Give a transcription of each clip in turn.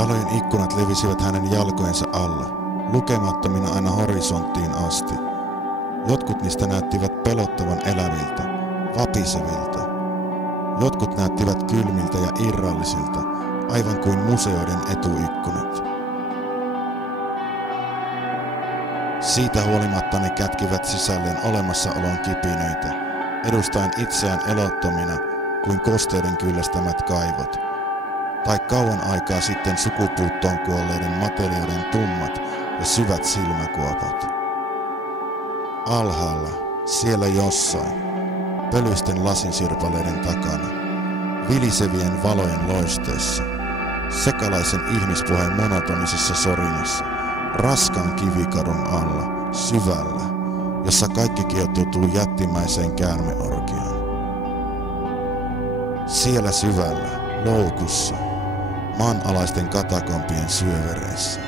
Talojen ikkunat levisivät hänen jalkojensa alla, lukemattomina aina horisonttiin asti. Jotkut niistä näyttivät pelottavan eläviltä, vapisevilta. Jotkut näyttivät kylmiltä ja irrallisilta, aivan kuin museoiden etuikkunat. Siitä huolimatta ne kätkivät sisälleen olemassaolon kipinöitä, edustaen itseään elottomina kuin kosteuden kyllästämät kaivot, tai kauan aikaa sitten sukupuuttoon kuolleiden matelioiden tummat ja syvät silmäkuopat. Alhaalla, siellä jossain, pölyisten lasinsirpaleiden takana, vilisevien valojen loisteessa, sekalaisen ihmispuheen monotonisessa sorinassa, raskaan kivikadun alla, syvällä, jossa kaikki kietoutuu jättimäiseen käärmeorgiaan. Siellä syvällä, loukussa, maanalaisten katakompien syövereissä,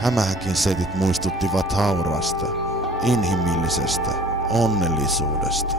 hämähäkin setit muistuttivat hauraasta, inhimillisestä onnellisuudesta.